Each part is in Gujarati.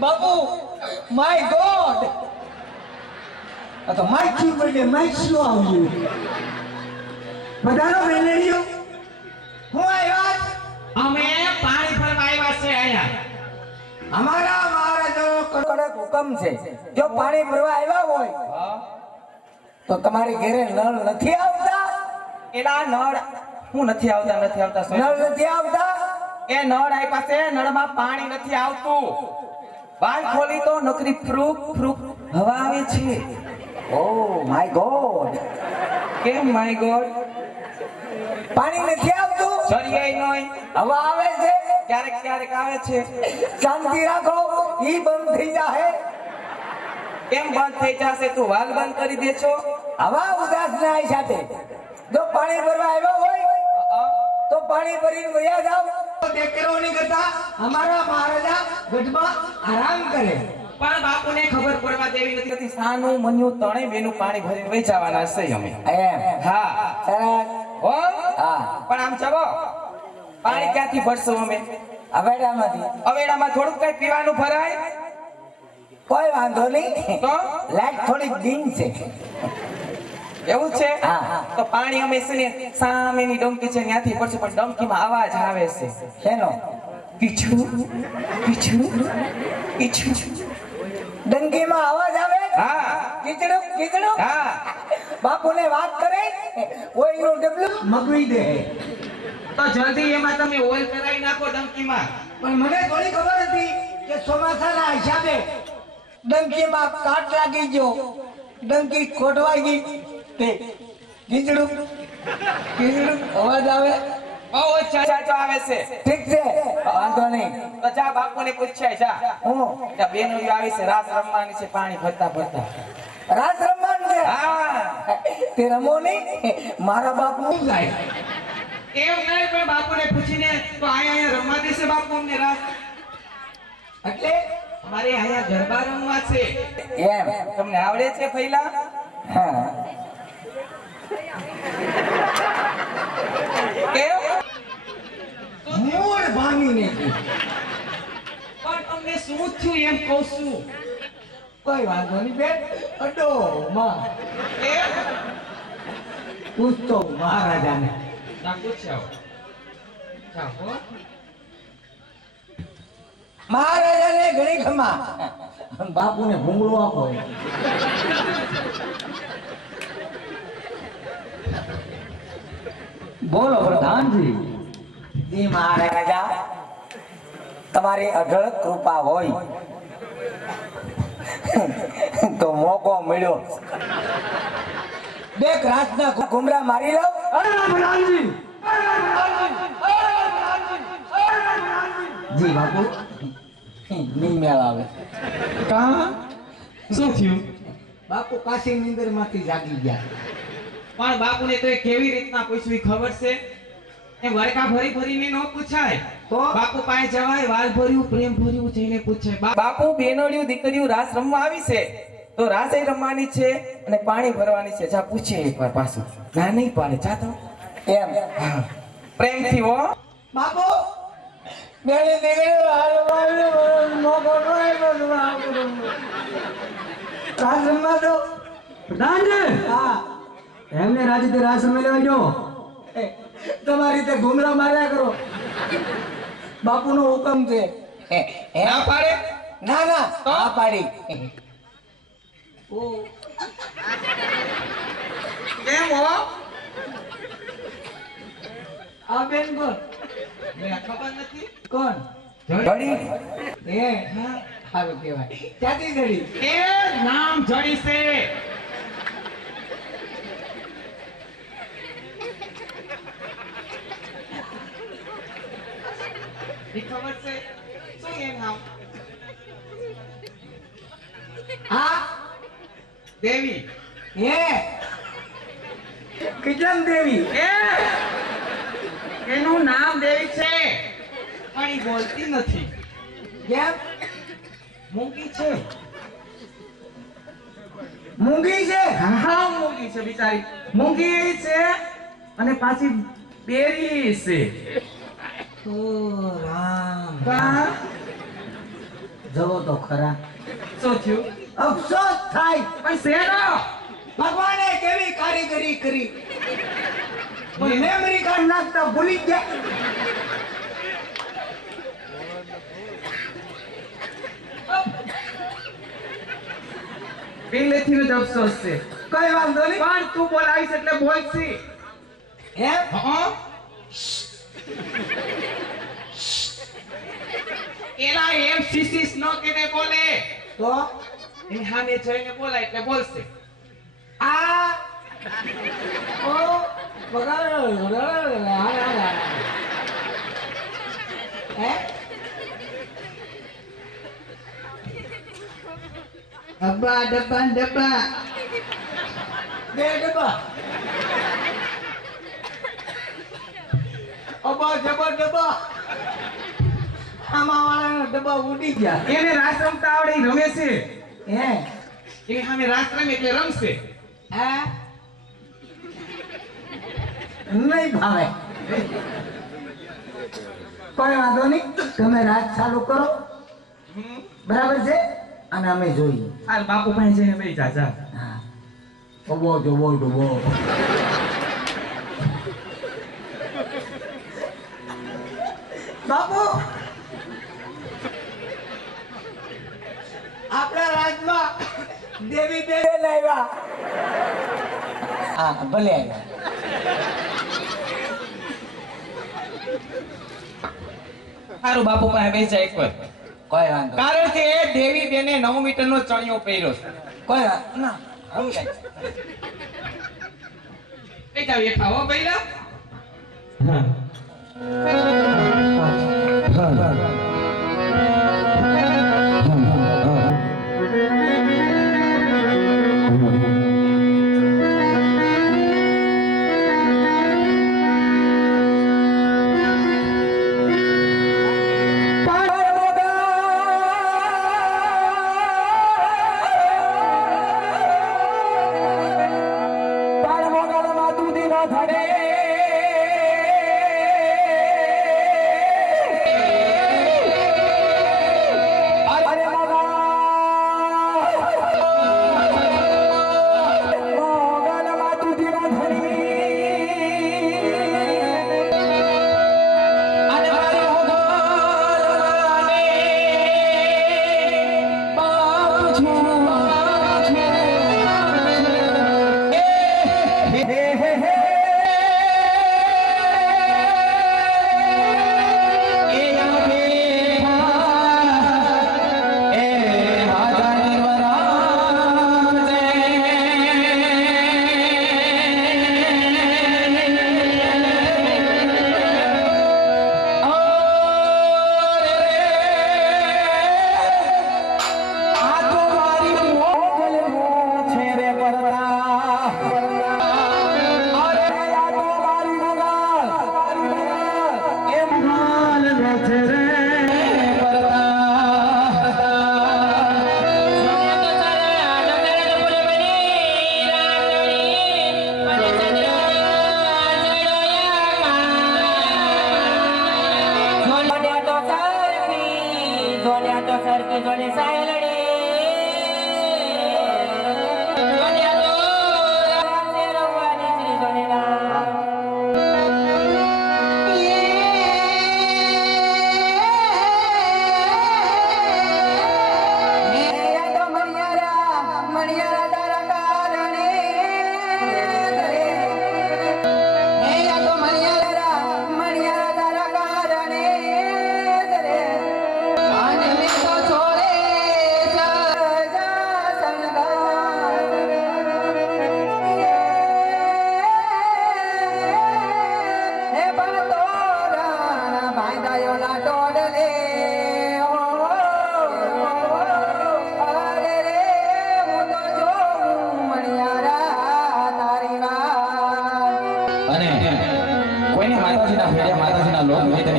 બાપુ માય ગોડ આ તો માય ક્યુ બર્થડે માય શું આવ્યું બધાનો મેલેરિયો હું આવ્યા અમે પાણી ભરવા આવ્યા છે અહીંયા. અમારા મહારાજનો કડક હુકમ છે જો પાણી ભરવા આવ્યા હોય તો તમારી ઘરે નળ નથી આવતા એલા નળ હું નથી આવતા નળ નથી આવતા એ નળ આપ્યા છે, નળમાં પાણી નથી આવતું. વાલ ખોલી તો નોકરી ફ્રૂક ફ્રૂક હવા આવે છે. ઓ માય ગોડ કેમ માય ગોડ? પાણી નથી આવતું સરિયાઈ નોય હવા આવે છે ક્યારેક ક્યારેક આવે છે. શાંતિ રાખો ઈ બંધ થઈ જાહે કેમ બંધ થઈ જશે? તું વાલ બંધ કરી દે છો. હવા ઉદાસ ના સાથે જો પાણી ભરવા આવ્યો હોય તો પાણી ભરીને વયા જાવ દેખરો નહીં કરતા અમારા મહારાજા ગઢમાં આરામ કરે પણ બાપુને ખબર પડવા દેવી નથી. સાનું મન્યું તણે બેનું પાણી ભરીને વહી જવાના છે અમે. એમ હા સરસ હો હા પણ આમ ચાલો પાણી ક્યાંથી ભરશું અમે? અવેડામાંથી અવેડામાં થોડુંક કઈ પીવાનું ભરાય કોઈ વાંધો નહીં તો લાઈટ થોડી ડીમ છે એવું છે. હા, હા. તો પાણી અમે છે ને સામેની ડંકી છે ત્યાંથી પડશે પણ ડંકીમાં અવાજ આવે છે. શેનો પીછું પીછું પીછું. ડંકીમાં અવાજ આવે હા કીચડું કીચડું હા બાપુને વાત કરે ઓઈલનું ડબલું મગવી દે તો જલ્દી એમાં તમે ઓઇલ કરાવી નાખો ડંકીમાં. પણ મને થોડી ખબર હતી કે ચોમાસાના હિસાબે ડંકીમાં કાટ લાગી ગયો ડંકી ખોટવાઈ ગઈ તે કીચડું કીચડું અવાજ આવે બહુ ચાચો આવે છે. ઠીક છે વાંધો નહીં તો જા બાપુને પૂછ્યા જા હું ત્યાં બેનો આવી છે રાસ રમવાની છે પાણી ભરતા ભરતા. રાસ રમવાનું છે હા તે રમો નહીં મારા બાપ નું જાય એવું નહીં પણ બાપુને પૂછીને તો અહીંયા રમવા દેશે બાપુ અમને રાસ? એટલે અમારે અહીંયા ગરબા રમવા છે. એમ તમને આવડે છે પહેલા? હા કેમ? મૂળ ભાંગીને પણ તમને શું થયું એમ કહું છું. કોઈ વાંધો નહીં બેન અડો માં કેમ? પૂછતો મહારાજાને ના પૂછ્યા ચાલો. મહારાજાને ઘણી ખમા બાપુને ભૂંગળો આપો બોલો પ્રધાનજી જી મહારાજા તમારી અઢળક કૃપા હોય તો મોકો મળ્યો બે રાતના ઘુમરા મારી લઉં જી બાપુ નહીં મેળ આવે કા શું થયું? બાપુ કાશી નીંદર માંથી જાગી ગયા પણ બાપુને તો એ કેવી રીતના પૂછવી ખબર છે? એ વરકા ભરી ભરીને ન પૂછાય. તો બાપુ પાસે જવાય વાલ ભર્યું પ્રેમ ભર્યું જઈને પૂછાય. બાપુ બેનોડિયું દીકરીઓ રાસ રમવા આવી છે તો રાસે રમવાની છે અને પાણી ભરવાની છે. જા પૂછે એકવાર પાછું. ના નહીં પાડે જા તો. એમ હા પ્રેમથી હો. બાપુ મેરી દીકરી મોકો રાજમાં તો પ્રધાનજી હા એમને રાજ્ય રાસ રમેલો જો તમારી રીતે ઘુમરા માર્યા કરો બાપુનો હુકમ છે ના પાડે ના ના આ પાડી ઓ કેમ હો? આ બેન કોણ મને ખબર નથી. કોણ જડી એ હા સારું કહેવાય ક્યાંથી જડી એ નામ જડી છે. ખબર છે શું એમ નામ? હા દેવી. એ કિચન દેવી એ એનું નામ દેવી છે પણ ઈ બોલતી નથી. કેમ મૂંગી છે. મૂંગી છે હા મૂંગી છે બિચારી. મૂંગી છે અને પાછી બેરી છે. ઓ રામ કા જવો તો ખરા. શું થયું? અફસોસ થાય. પણ શેનો? ભગવાને કેવી કારીગરી કરી. મેમરી કાર્ડ નાખતા ભૂલી ગયા. પહેલેથી જ અફસોસ છે. કઈ વાંધો નહીં. પણ તું બોલાવીશ એટલે બોલશી. હે? હા? એલા એમ સીસીસ નો કેને બોલે. તો એ હામે જોઈને બોલાય એટલે બોલશે. આ ઓ હે? ડબ્બા ડબ્બા ડબ્બા. બે ડબ્બા. અબા જબા ડબ્બા. આમાં વાળાના ડબ્બા ઉડી ગયા. એને રાસ રમતા આવડે ઈ રમે છે. હે? એ સામે રાસ રમે એટલે રમશે. હે? નહીં ભાવે. કોઈ વાંધો નહીં. તમે રાત ચાલુ કરો. બરાબર છે? અને અમે જોઈએ. હાલ બાપુ પાસે જઈને બેસી જા જા. હા. જોવો જોવો જોવો. બાપુ આપણા રાજમાં દેવી બેન આવ્યા. હા ભલે આવ્યા. સારું બાપુ પાસે બેસી જા એકવાર. કોઈ વાંધો નહીં. કારણ કે એ દેવી બેને 9 મીટરનો ચણિયો પહેર્યો છે. કોઈ વાંધો ના સમજાય. બેસી જાવ એઠા હો પહેલા.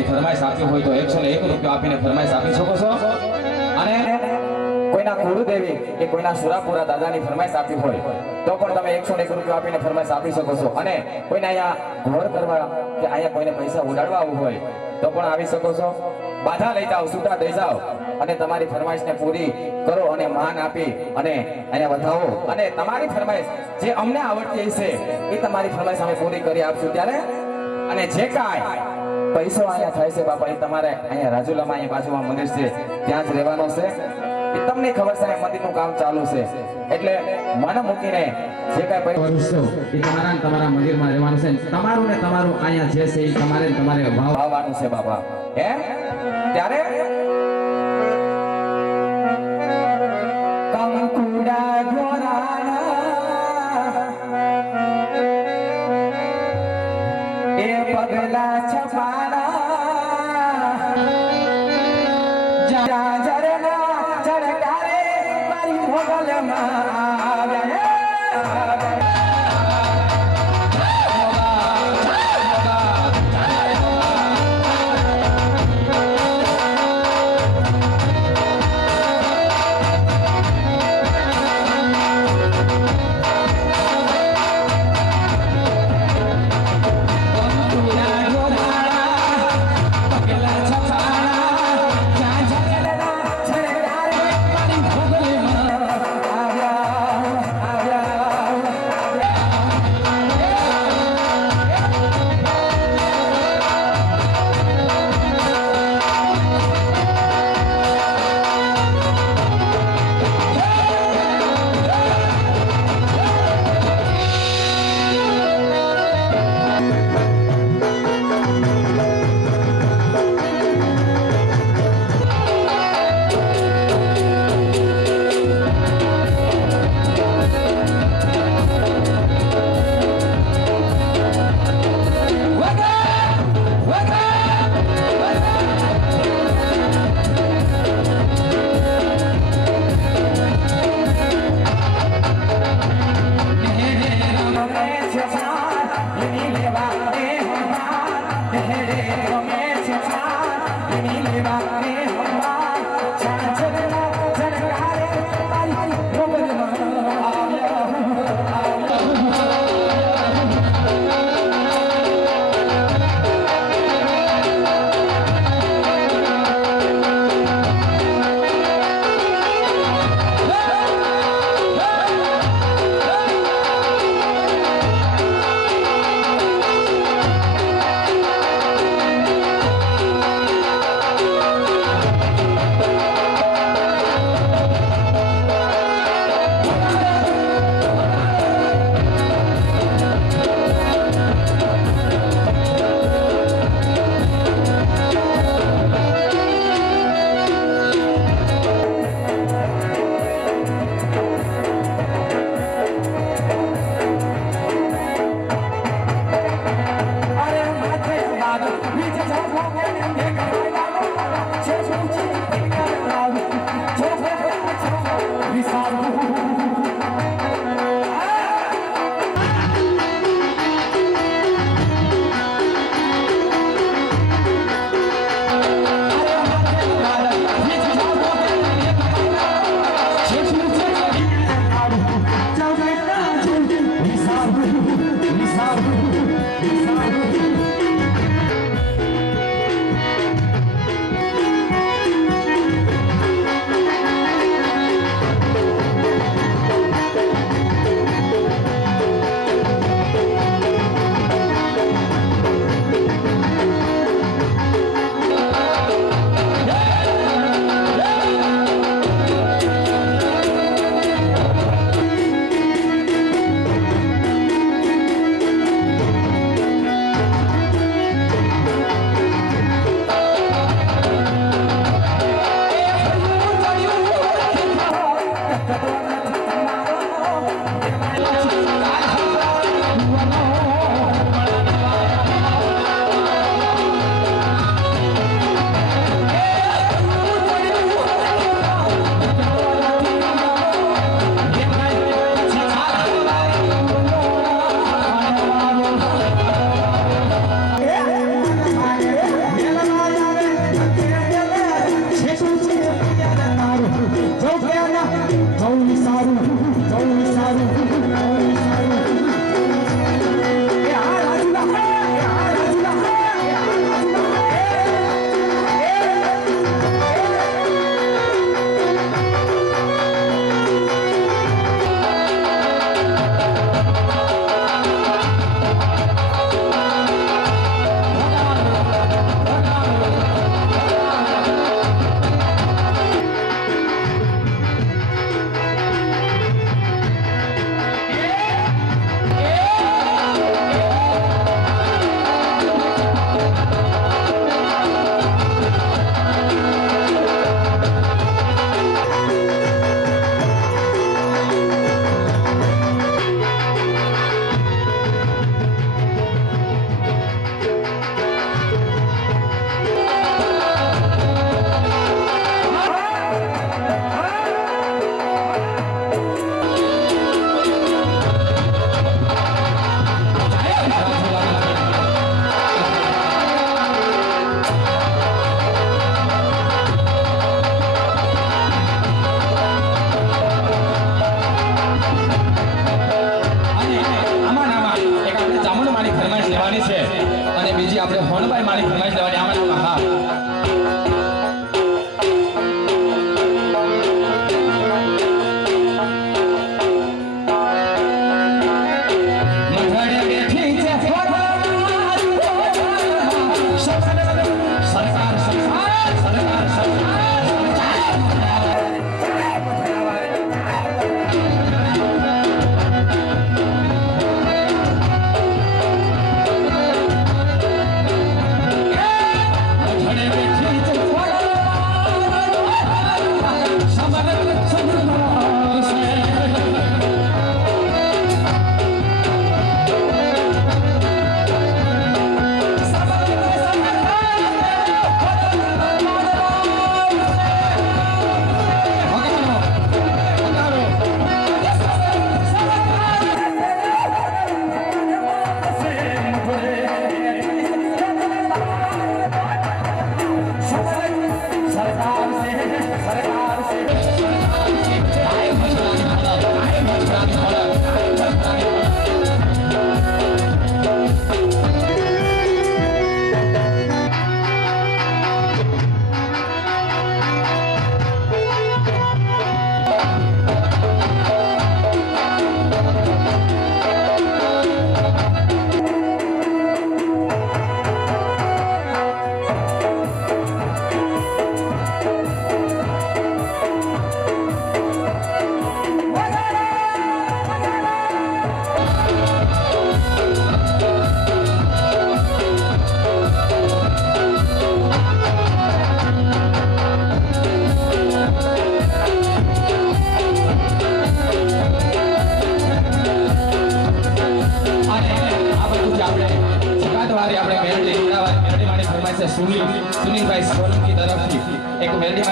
ફરમાઈશ આપી હોય તો 101 રૂપિયા આપીને ફરમાઈશ આપી શકો છો. અને કોઈના કુળદેવી કે કોઈના સુરાપુરા દાદાની ફરમાઈશ આપી હોય તો પણ તમે 101 રૂપિયા આપીને ફરમાઈશ આપી શકો છો. અને કોઈને અહીંયા ઘોર કરવા કે અહીંયા કોઈને પૈસા ઉડાડવા આવવું હોય તો પણ આવી શકો છો. બાધા લઈ જાઓ, છૂટા દઈ જાઓ અને તમારી ફરમાઈશને પૂરી કરો અને માન આપી અને અહીંયા વધાવો. અને તમારી ફરમાઈશ જે અમને આવડતી હશે એ તમારી ફરમાઈશ અમે પૂરી કરી આપશું ત્યારે. અને જે કાંઈ પૈસો અહીંયા થાય છે બાપા, એ તમારે અહીંયા રાજુલામાં અહીંયા બાજુમાં મંદિર છે ત્યાં જ રહેવાનો છે. એ તમને ખબર છે આ મંદિરનું કામ ચાલુ છે એટલે મન મૂકીને જે કાંઈ પૈસો એ તમારા ને તમારા મંદિરમાં રહેવાનું છે. તમારું ને તમારું અહીંયા જે છે એ તમારે ને તમારે ભાવવાનું છે બાપા. એમ ત્યારે કંકુડા ઘોરાણા એ પગલા છપાણા ઝરના ચડકારે મારી મોગલમાં આવ્યા. આવ્યા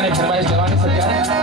માની ફરમાઈશ લેવાની છે ત્યારે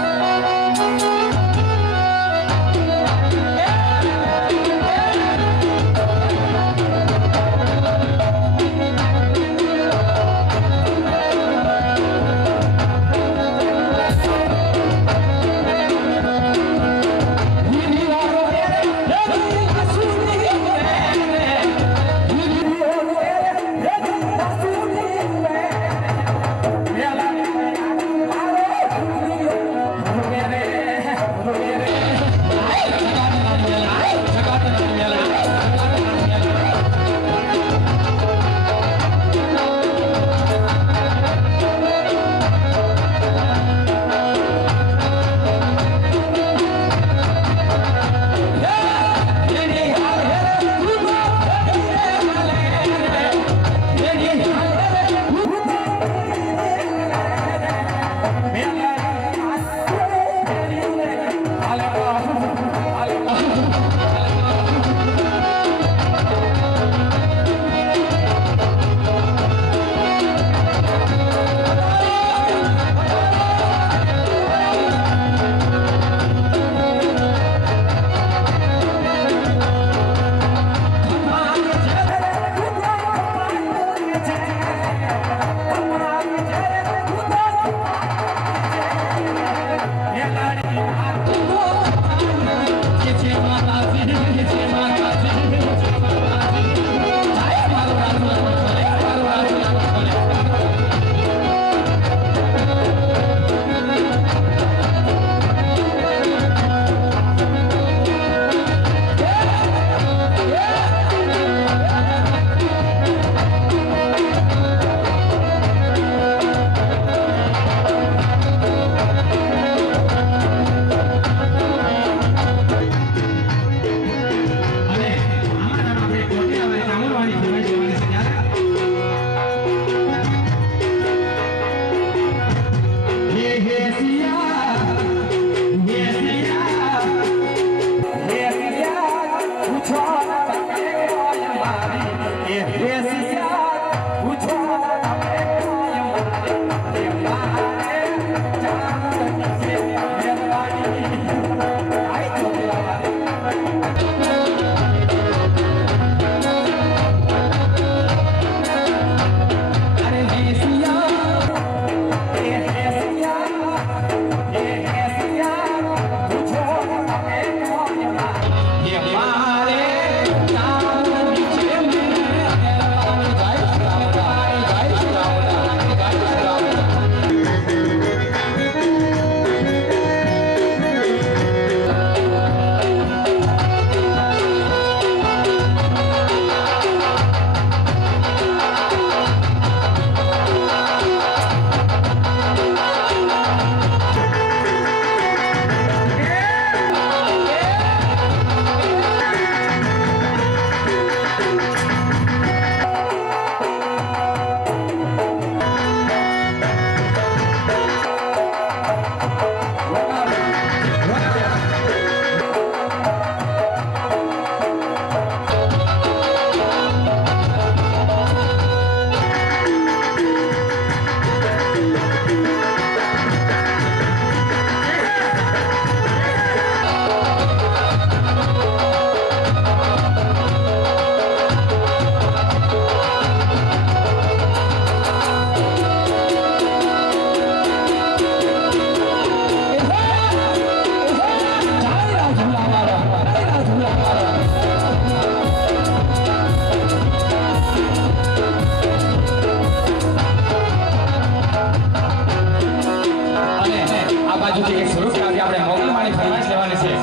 બાજુથી એક સ્વરૂપ કાવ્ય આપણે મોગલ માની ફરમાઈશ લેવાની છે